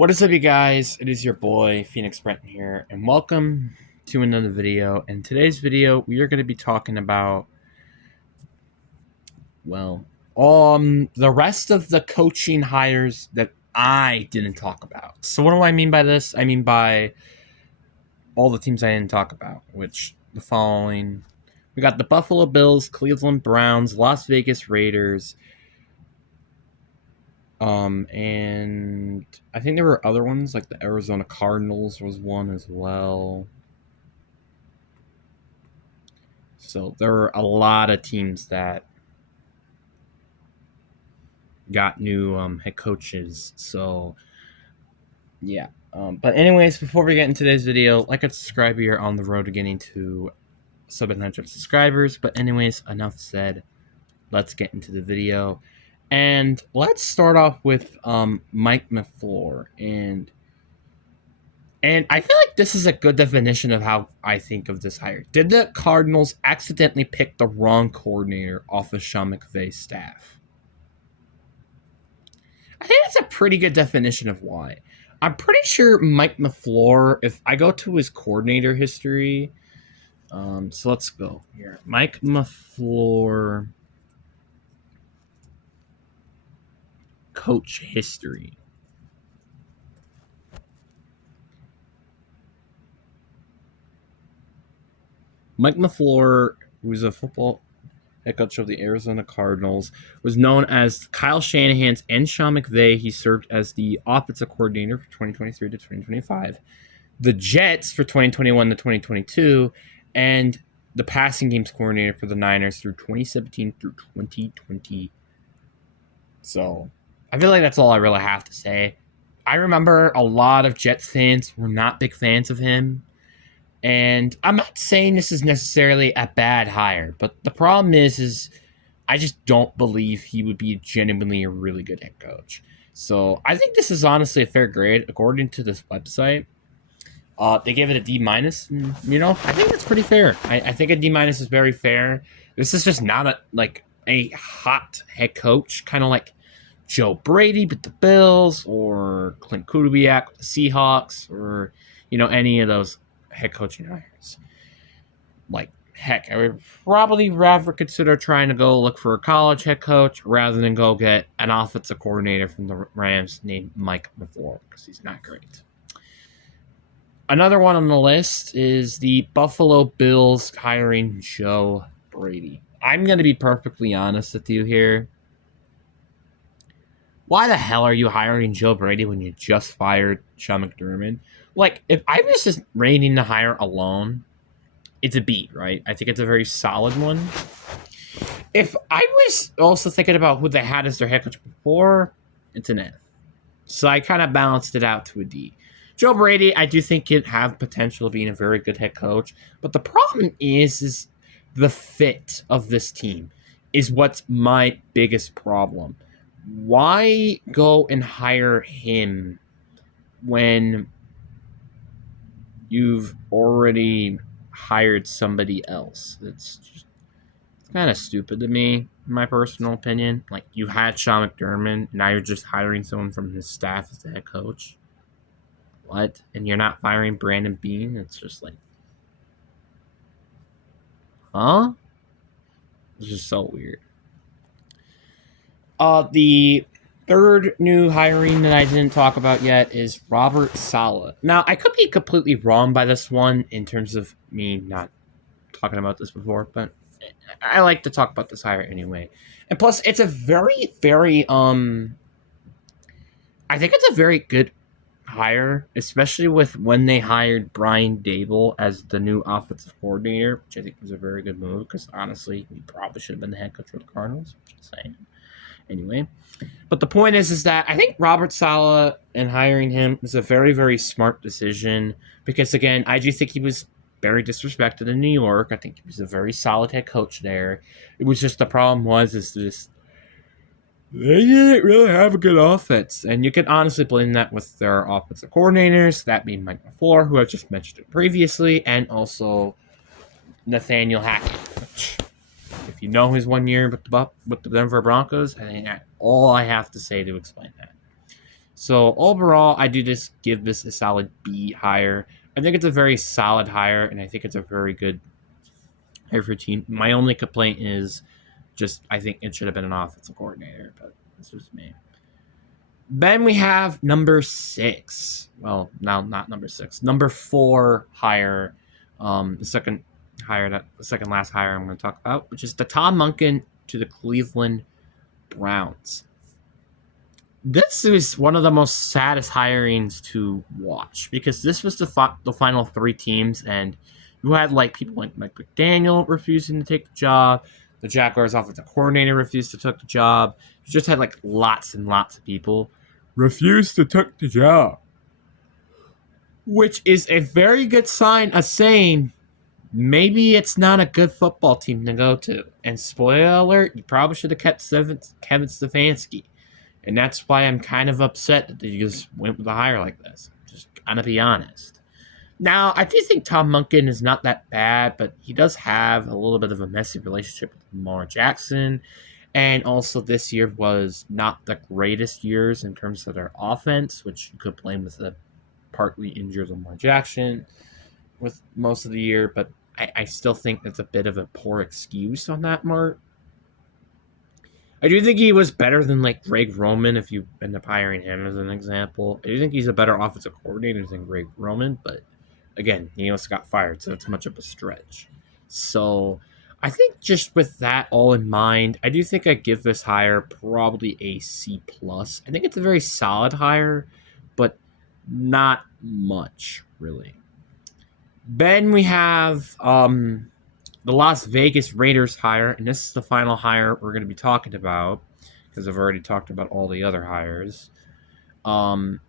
What is up, you guys? It is your boy Phoenix Brenton here, and welcome to another video. In today's video, we are going to be talking about, the rest of the coaching hires that I didn't talk about. So, what do I mean by this? I mean by all the teams I didn't talk about, which the following: we got the Buffalo Bills, Cleveland Browns, Las Vegas Raiders. And I think there were other ones, like the Arizona Cardinals was one as well. So there were a lot of teams that got new head coaches. So yeah. But anyways, before we get into today's video, like and subscribe. We are on the road to getting to 700 subscribers. But anyways, enough said. Let's get into the video. And let's start off with Mike LaFleur. And I feel like this is a good definition of how I think of this hire. Did the Cardinals accidentally pick the wrong coordinator off of Sean McVay's staff? I think that's a pretty good definition of why. I'm pretty sure Mike LaFleur, if I go to his coordinator history, so let's go here. Mike LaFleur coach history. Mike LaFleur, who's a football head coach of the Arizona Cardinals, was known as Kyle Shanahan's and Sean McVay. He served as the offensive coordinator for 2023 to 2025, the Jets for 2021 to 2022, and the passing games coordinator for the Niners through 2017 through 2020. So I feel like that's all I really have to say. I remember a lot of Jets fans were not big fans of him. And I'm not saying this is necessarily a bad hire, but the problem is I just don't believe he would be genuinely a really good head coach. So I think this is honestly a fair grade according to this website. They gave it a D minus. I think that's pretty fair. I think a D minus is very fair. This is just not a hot head coach, kind of like Joe Brady with the Bills or Clint Kubiak with the Seahawks, or any of those head coaching hires. Like, heck, I would probably rather consider trying to go look for a college head coach rather than go get an offensive coordinator from the Rams named Mike LaFleur, because he's not great. Another one on the list is the Buffalo Bills hiring Joe Brady. I'm going to be perfectly honest with you here. Why the hell are you hiring Joe Brady when you just fired Sean McDermott? Like, if I was just rating the hire alone, it's a B, right? I think it's a very solid one. If I was also thinking about who they had as their head coach before, it's an F. So I kind of balanced it out to a D. Joe Brady, I do think could have potential of being a very good head coach, but the problem is the fit of this team is what's my biggest problem. Why go and hire him when you've already hired somebody else? It's kind of stupid to me, in my personal opinion. Like, you had Sean McDermott, now you're just hiring someone from his staff as the head coach. What? And you're not firing Brandon Beane? It's just like, huh? It's just so weird. The third new hiring that I didn't talk about yet is Robert Saleh. Now, I could be completely wrong by this one in terms of me not talking about this before, but I like to talk about this hire anyway. And plus, it's a very, very, I think it's a very good hire, especially with when they hired Brian Daboll as the new offensive coordinator, which I think was a very good move, because honestly, he probably should have been the head coach of the Cardinals. Just saying. Anyway, but the point is that I think Robert Saleh and hiring him was a very, very smart decision, because again, I do think he was very disrespected in New York. I think he was a very solid head coach there. It was just the problem is they didn't really have a good offense, and you can honestly blame that with their offensive coordinators, that being Mike LaFleur, who I've just mentioned previously, and also Nathaniel Hackett, which, if you know his 1 year with the Denver Broncos, all I have to say to explain that. So overall, I do just give this a solid B hire. I think it's a very solid hire, and I think it's a very good hire for team. My only complaint is just I think it should have been an offensive coordinator, but this was me. Then we have number 6. Well, now not number 6. Number 4 hire, the second last hire I'm going to talk about, which is the Tom Monken to the Cleveland Browns. This is one of the most saddest hirings to watch because this was the final 3 teams, and you had like people like Mike McDaniel refusing to take the job. The Jaguars' offensive coordinator refused to take the job. You just had like lots and lots of people refuse to take the job, which is a very good sign of saying maybe it's not a good football team to go to. And spoiler alert, you probably should have kept Kevin Stefanski. And that's why I'm kind of upset that they just went with a hire like this. Just gonna be honest. Now, I do think Tom Monken is not that bad, but he does have a little bit of a messy relationship with Lamar Jackson. And also, this year was not the greatest years in terms of their offense, which you could blame with the partly injured Lamar Jackson with most of the year. But I still think that's a bit of a poor excuse on that, Mark. I do think he was better than like Greg Roman if you end up hiring him as an example. I do think he's a better offensive coordinator than Greg Roman, but again, he also got fired, so it's much of a stretch. So I think just with that all in mind, I do think I give this hire probably a C plus. I think it's a very solid hire, but not much really. Then we have the Las Vegas Raiders hire, and this is the final hire we're going to be talking about because I've already talked about all the other hires. And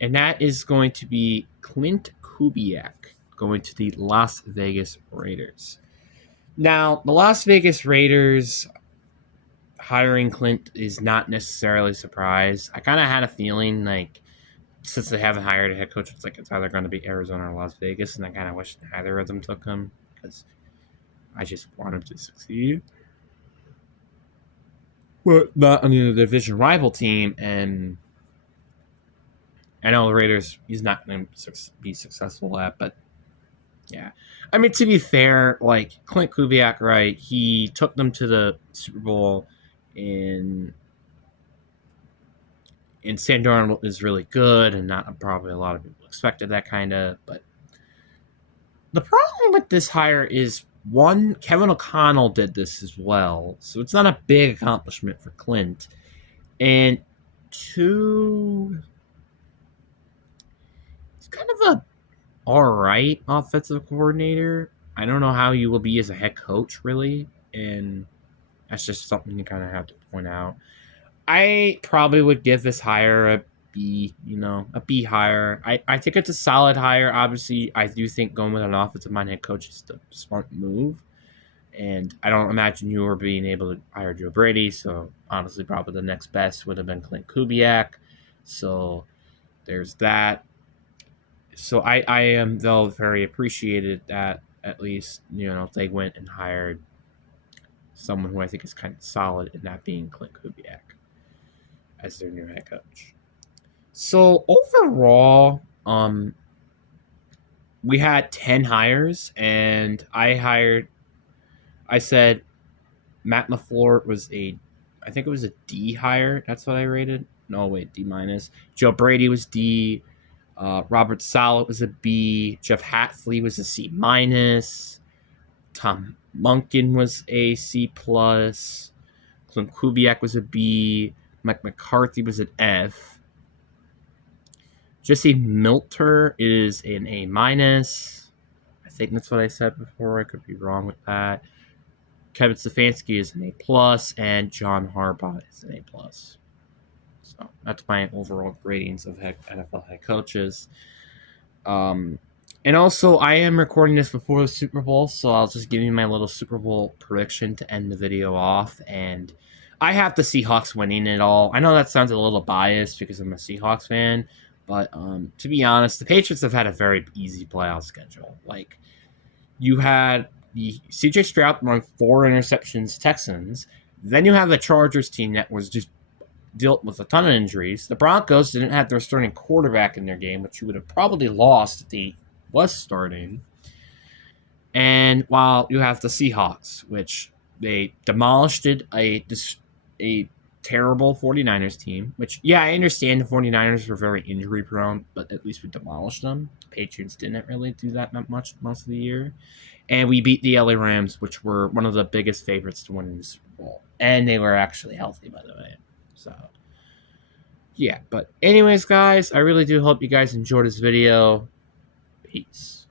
that is going to be Klint Kubiak going to the Las Vegas Raiders. Now, the Las Vegas Raiders hiring Klint is not necessarily a surprise. I kind of had a feeling like since they haven't hired a head coach, it's like it's either going to be Arizona or Las Vegas, and I kind of wish neither of them took him because I just want him to succeed. But not on the division rival team, and I know the Raiders he's not going to be successful at, but yeah. I mean, to be fair, like Klint Kubiak, right, he took them to the Super Bowl and Sam Darnold is really good, and not probably a lot of people expected that kind of. But the problem with this hire is one, Kevin O'Connell did this as well, so it's not a big accomplishment for Klint, and two, he's kind of a all right offensive coordinator. I don't know how you will be as a head coach, really, and that's just something you kind of have to point out. I probably would give this hire a B, a B hire. I think it's a solid hire. Obviously, I do think going with an offensive minded head coach is the smart move. And I don't imagine you were being able to hire Joe Brady. So, honestly, probably the next best would have been Klint Kubiak. So, there's that. So, I am, though, very appreciated that at least, they went and hired someone who I think is kind of solid, and that being Klint Kubiak as their new head coach. So overall, we had 10 hires, and I said Matt LaFleur was I think it was a D hire. That's what I rated. No, wait, D minus. Joe Brady was D. Robert Saleh was a B. Jeff Hafley was a C minus. Tom Monken was a C plus. Klint Kubiak was a B. Mike McCarthy was an F. Jesse Milter is an A minus. I think that's what I said before. I could be wrong with that. Kevin Stefanski is an A plus, and John Harbaugh is an A plus. So that's my overall ratings of NFL head coaches. And also, I am recording this before the Super Bowl, so I'll just give you my little Super Bowl prediction to end the video off. And I have the Seahawks winning it all. I know that sounds a little biased because I'm a Seahawks fan, but to be honest, the Patriots have had a very easy playoff schedule. Like, you had the CJ Stroud throwing 4 interceptions, Texans. Then you have the Chargers team that was just dealt with a ton of injuries. The Broncos didn't have their starting quarterback in their game, which you would have probably lost if he was starting. And while you have the Seahawks, which they demolished a terrible 49ers team, which, yeah, I understand the 49ers were very injury prone, but at least we demolished them. The Patriots didn't really do that much most of the year. And we beat the LA Rams, which were one of the biggest favorites to win the Super Bowl. And they were actually healthy, by the way. So, yeah. But anyways, guys, I really do hope you guys enjoyed this video. Peace.